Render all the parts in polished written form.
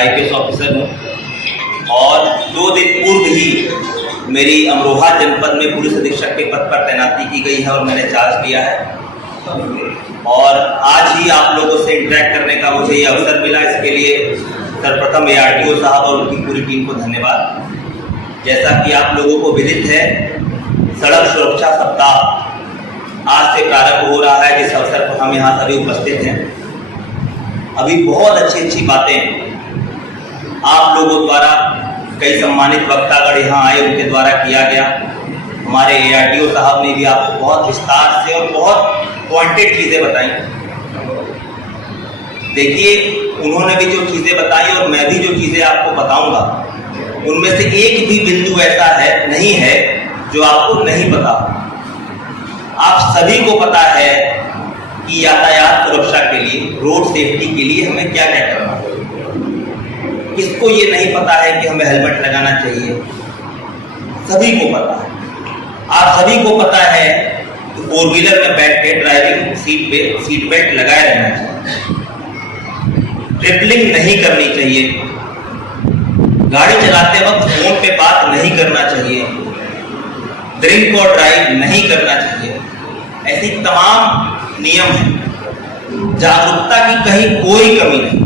IPS officer हूँ और 2 दिन पूर्व ही मेरी अमरोहा जनपद में पुलिस अधीक्षक के पद पर तैनाती की गई है और मैंने चार्ज लिया है। और आज ही आप लोगों से इंटरेक्ट करने का मुझे ये अवसर मिला, इसके लिए सर्वप्रथम ARTO साहब और उनकी पूरी टीम को धन्यवाद। जैसा कि आप लोगों को विदित है, सड़क सुरक्षा सप्ताह आज से प्रारंभ हो रहा है, जिस अवसर पर हम यहाँ सभी उपस्थित हैं। अभी बहुत अच्छी अच्छी बातें आप लोगों द्वारा, कई सम्मानित वक्तागण यहाँ आए उनके द्वारा किया गया। हमारे ARTO साहब ने भी आपको बहुत विस्तार से और बहुत पॉइंटेड चीज़ें बताई। देखिए, उन्होंने भी जो चीज़ें बताई और मैं भी जो चीज़ें आपको बताऊंगा, उनमें से एक भी बिंदु ऐसा नहीं है जो आपको नहीं पता। आप सभी को पता है कि यातायात सुरक्षा के लिए, रोड सेफ्टी के लिए हमें क्या क्या करना है। किसको ये नहीं पता है कि हमें हेलमेट लगाना चाहिए? सभी को पता है। आप सभी को पता है कि 4 व्हीलर में बैठ के ड्राइविंग सीट पे सीट बेल्ट लगाए रहना चाहिए, ट्रिपलिंग नहीं करनी चाहिए, गाड़ी चलाते वक्त फोन पे बात नहीं करना चाहिए, ड्रिंक और ड्राइव नहीं करना चाहिए। ऐसी तमाम नियम हैं। जागरूकता की कहीं कोई कमी नहीं।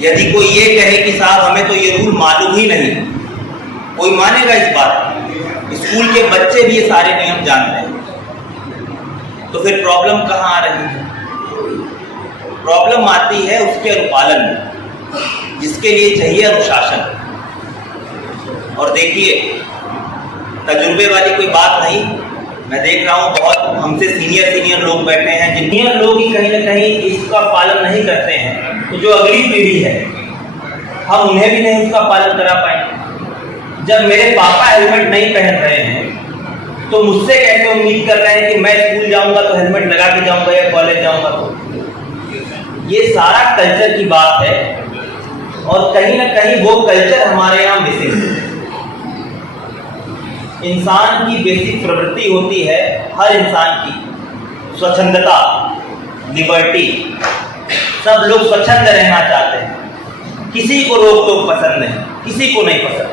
यदि कोई ये कहे कि साहब हमें तो ये रूल मालूम ही नहीं, कोई मानेगा इस बात? स्कूल के बच्चे भी ये सारे नियम जानते हैं। तो फिर प्रॉब्लम कहाँ आ रही है? प्रॉब्लम आती है उसके अनुपालन में, जिसके लिए चाहिए अनुशासन। और देखिए, तजुर्बे वाली कोई बात नहीं। मैं देख रहा हूँ बहुत हमसे सीनियर लोग बैठे हैं, जिन लोग ही कहीं ना कहीं इसका पालन नहीं करते हैं, तो जो अगली पीढ़ी है हम उन्हें भी नहीं उसका पालन करा पाएंगे। जब मेरे पापा हेलमेट नहीं पहन रहे हैं तो मुझसे कैसे उम्मीद कर रहे हैं कि मैं स्कूल जाऊंगा तो हेलमेट लगा के जाऊंगा या कॉलेज जाऊंगा? तो ये सारा कल्चर की बात है और कहीं ना कहीं वो कल्चर हमारे यहाँ मिसिंग है। इंसान की बेसिक प्रवृत्ति होती है, हर इंसान की स्वच्छंदता, लिबर्टी। सब लोग स्वच्छंद रहना चाहते हैं। किसी को रोक टोक पसंद नहीं, किसी को नहीं पसंद,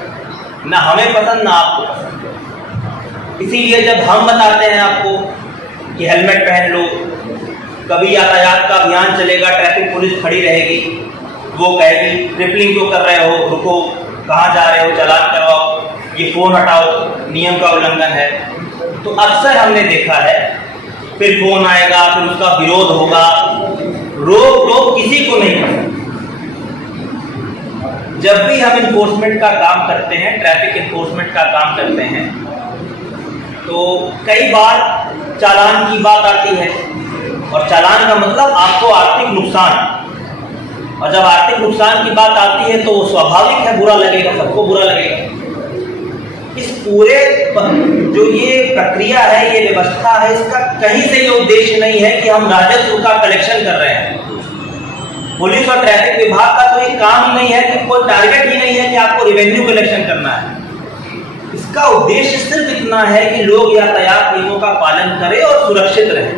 ना हमें पसंद ना आपको पसंद। इसीलिए जब हम बताते हैं आपको कि हेलमेट पहन लो, कभी यातायात का अभियान चलेगा, ट्रैफिक पुलिस खड़ी रहेगी, वो कहेगी ट्रिपलिंग क्यों कर रहे हो, रुको, कहाँ जा रहे हो, चालान करवाओ, ये फोन हटाओ, नियम का उल्लंघन है। तो अक्सर हमने देखा है, फिर फोन आएगा, फिर उसका विरोध होगा। रोक टोक किसी को नहीं पसंद। जब भी हम इन्फोर्समेंट का काम करते हैं, ट्रैफिक इन्फोर्समेंट का काम करते हैं, तो कई बार चालान की बात आती है और चालान का मतलब आपको आर्थिक नुकसान। और जब आर्थिक नुकसान की बात आती है तो वो स्वाभाविक है, बुरा लगेगा, सबको बुरा लगेगा। इस पूरे जो ये प्रक्रिया है, ये व्यवस्था है, इसका कहीं से ये उद्देश्य नहीं है कि हम राजस्व का कलेक्शन कर रहे हैं। पुलिस और ट्रैफिक विभाग का तो ये काम ही नहीं है, कि कोई टारगेट ही नहीं है कि आपको रेवेन्यू कलेक्शन करना है। इसका उद्देश्य सिर्फ इतना है कि लोग यातायात नियमों का पालन करें और सुरक्षित रहें।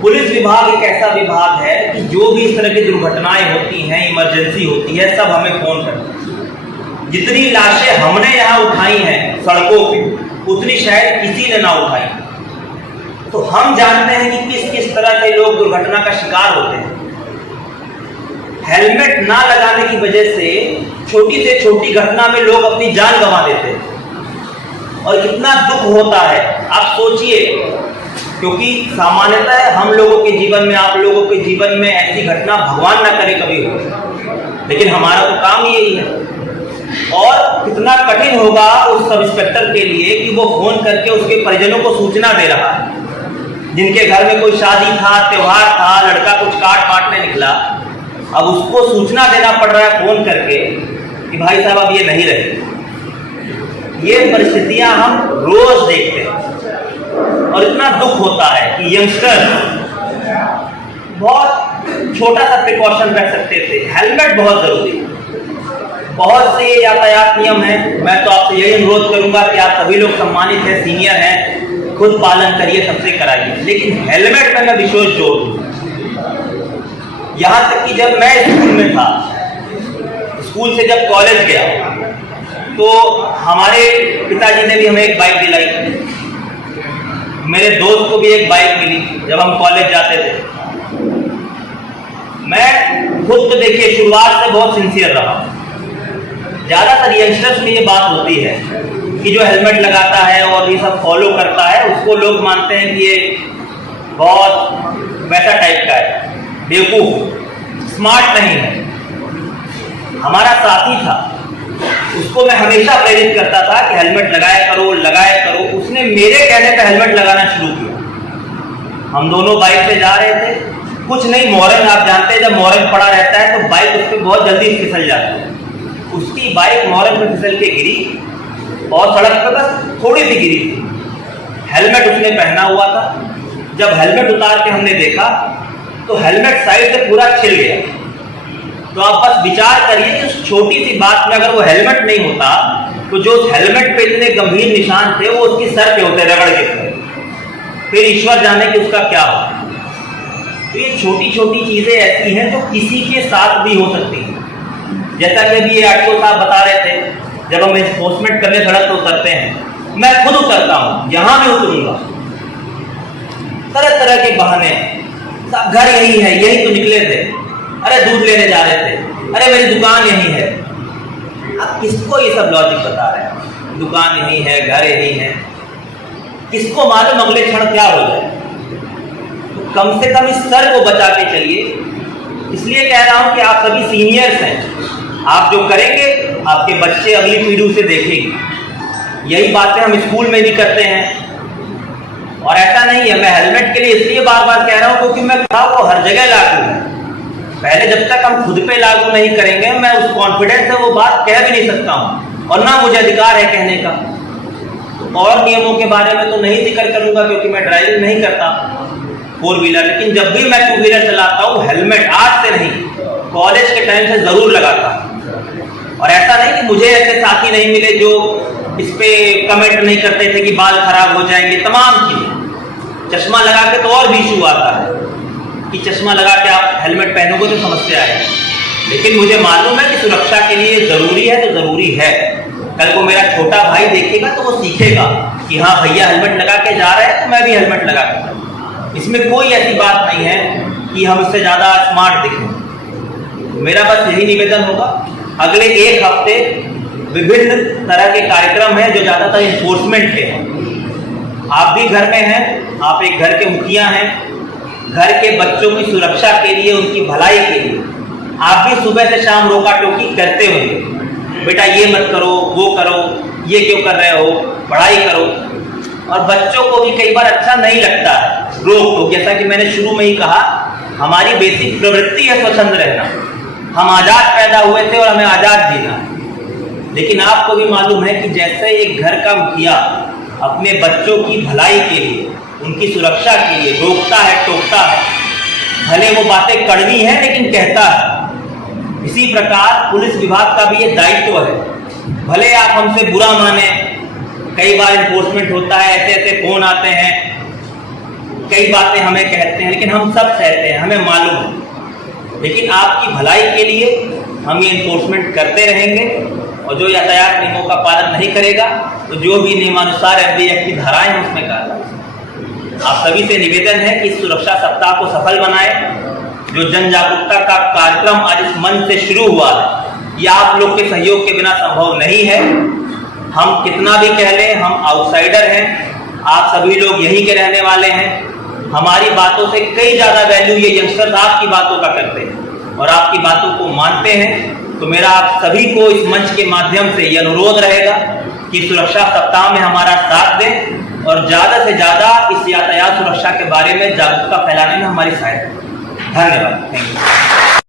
पुलिस विभाग एक ऐसा विभाग है कि जो भी इस तरह की दुर्घटनाएं होती हैं, इमरजेंसी होती है, सब हमें फोन करते हैं। जितनी लाशें हमने यहाँ उठाई हैं सड़कों पे, उतनी शायद किसी ने ना उठाई। तो हम जानते हैं कि किस किस तरह से लोग दुर्घटना का शिकार होते हैं। हेलमेट ना लगाने की वजह से छोटी से छोटी घटना में लोग अपनी जान गंवा देते हैं और कितना दुख होता है आप सोचिए। क्योंकि सामान्यतः हम लोगों के जीवन में, आप लोगों के जीवन में ऐसी घटना भगवान ना करे कभी हो, लेकिन हमारा तो काम यही है। और कितना कठिन होगा उस सब इंस्पेक्टर के लिए कि वो फोन करके उसके परिजनों को सूचना दे रहा है, जिनके घर में कोई शादी था, त्योहार था, लड़का कुछ काट बांटने निकला, अब उसको सूचना देना पड़ रहा है फोन करके कि भाई साहब अब ये नहीं रहे। ये परिस्थितियां हम रोज देखते हैं और इतना दुख होता है कि यंगस्टर बहुत छोटा सा प्रिकॉशन रख सकते थे। हेलमेट बहुत जरूरी है। बहुत से यातायात नियम हैं, मैं तो आपसे यही अनुरोध करूंगा कि आप सभी लोग सम्मानित हैं, सीनियर हैं, खुद पालन करिए, सबसे कराइए, लेकिन हेलमेट में मैं विशेष जोर दूं। यहाँ तक कि जब मैं स्कूल में था, स्कूल से जब कॉलेज गया, तो हमारे पिताजी ने भी हमें एक बाइक दिलाई, मेरे दोस्त को भी एक बाइक मिली जब हम कॉलेज जाते थे। मैं खुद तो देखिए शुरुआत से बहुत सिंसियर रहा। ज़्यादातर यंगस्टर्स में ये बात होती है कि जो हेलमेट लगाता है और ये सब फॉलो करता है, उसको लोग मानते हैं कि ये बहुत वैसा टाइप का है, बेवकूफ़, स्मार्ट नहीं है। हमारा साथी था, उसको मैं हमेशा प्रेरित करता था कि हेलमेट लगाया करो, लगाया करो। उसने मेरे कहने पर हेलमेट लगाना शुरू किया। हम दोनों बाइक से जा रहे थे, कुछ नहीं, मोरंग, आप जानते हैं जब मोरंग पड़ा रहता है तो बाइक उस पर बहुत जल्दी फिसल जाती है। उसकी बाइक मोरंग में फिसल के गिरी और सड़क पर बस थोड़ी सी गिरी थी। हेलमेट उसने पहना हुआ था। जब हेलमेट उतार के हमने देखा तो हेलमेट साइड से पूरा छिल गया। तो आप बस विचार करिए कि उस छोटी सी बात में अगर वो हेलमेट नहीं होता तो जो उस हेलमेट पे इतने गंभीर निशान थे वो उसकी सर पे होते, रगड़ के। फिर ईश्वर जाने कि उसका क्या हो। तो ये छोटी छोटी चीजें ऐसी हैं जो किसी के साथ भी हो सकती हैं। जैसा कि अभी ये आरटीओ साहब बता रहे थे, जब हम एनफोर्समेंट करने सड़क पर उतरते हैं, मैं खुद उतरता हूँ, जहां भी उतरूंगा तरह तरह के बहाने, घर यही है, यही तो निकले थे, अरे दूध लेने जा रहे थे, अरे मेरी दुकान यही है। आप किसको ये सब लॉजिक बता रहे हैं? दुकान यही है, घर यही है, किसको मालूम अगले क्षण क्या हो जाए। तो कम से कम इस सर को बचा के चलिए। इसलिए कह रहा हूं कि आप सभी सीनियर्स हैं, आप जो करेंगे आपके बच्चे अगली पीढ़ी उसे देखेंगे। यही बातें हम स्कूल में भी करते हैं। और ऐसा नहीं है, मैं हेलमेट के लिए इसलिए बार बार कह रहा हूं क्योंकि मैं वो हर जगह लागू है। पहले जब तक हम खुद पे लागू नहीं करेंगे, मैं उस कॉन्फिडेंस से वो बात कह भी नहीं सकता हूं, और ना मुझे अधिकार है कहने का। तो और नियमों के बारे में तो नहीं जिक्र करूंगा क्योंकि मैं ड्राइविंग नहीं करता फोर व्हीलर, लेकिन जब भी मैं टू व्हीलर चलाता हूँ हेलमेट आज से नहीं, कॉलेज के टाइम से जरूर लगाता हूँ। और ऐसा नहीं कि मुझे ऐसे साथी नहीं मिले जो इस पे कमेंट नहीं करते थे कि बाल खराब हो जाएंगे, तमाम चीजें। चश्मा लगा के तो और भी इशू आता है कि चश्मा लगा के आप हेलमेट पहनोगे तो समस्या है, लेकिन मुझे मालूम है कि सुरक्षा के लिए जरूरी है तो जरूरी है। कल को मेरा छोटा भाई देखेगा तो वो सीखेगा कि हाँ भैया हेलमेट लगा के जा रहे हैं तो मैं भी हेलमेट लगा के जाऊँ। इसमें कोई ऐसी बात नहीं है कि हम इससे ज्यादा स्मार्ट दिखें। मेरा बस यही निवेदन होगा, अगले एक हफ्ते विभिन्न तरह के कार्यक्रम हैं जो ज्यादातर इन्फोर्समेंट के हैं। आप भी घर में हैं, आप एक घर के मुखिया हैं, घर के बच्चों की सुरक्षा के लिए, उनकी भलाई के लिए आप भी सुबह से शाम रोका टोकी करते होंगे, बेटा ये मत करो, वो करो, ये क्यों कर रहे हो, पढ़ाई करो। और बच्चों को भी कई बार अच्छा नहीं लगता है रोक टोक। जैसा कि मैंने शुरू में ही कहा, हमारी बेसिक प्रवृत्ति है स्वतंत्र रहना। हम आजाद पैदा हुए थे और हमें आजाद जीना है। लेकिन आपको भी मालूम है कि जैसे एक घर का मुखिया अपने बच्चों की भलाई के लिए, उनकी सुरक्षा के लिए रोकता है, टोकता है, भले वो बातें कड़वी हैं लेकिन कहता है। इसी प्रकार पुलिस विभाग का भी ये दायित्व है। भले आप हमसे बुरा माने, कई बार इन्फोर्समेंट होता है, ऐसे ऐसे फोन आते हैं, कई बातें हमें कहते हैं, लेकिन हम सब सहते हैं, हमें मालूम है। लेकिन आपकी भलाई के लिए हम ये इन्फोर्समेंट करते रहेंगे। और जो यातायात नियमों का पालन नहीं करेगा तो जो भी नियमानुसार एफडी एक्ट की धाराएं हैं उसमें कार्रवाई। आप सभी से निवेदन है कि इस सुरक्षा सप्ताह को सफल बनाए। जो जन जागरूकता का कार्यक्रम आज इस मंच से शुरू हुआ है, यह आप लोग के सहयोग के बिना संभव नहीं है। हम कितना भी कह लें, हम आउटसाइडर हैं, आप सभी लोग यहीं के रहने वाले हैं। हमारी बातों से कई ज्यादा वैल्यू ये यंगस्टर्स आपकी बातों का करते हैं और आपकी बातों को मानते हैं। तो मेरा आप सभी को इस मंच के माध्यम से ये अनुरोध रहेगा कि सुरक्षा सप्ताह में हमारा साथ दें और ज्यादा से ज्यादा इस यातायात सुरक्षा के बारे में जागरूकता फैलाने में हमारी सहायता। धन्यवाद। Thank you.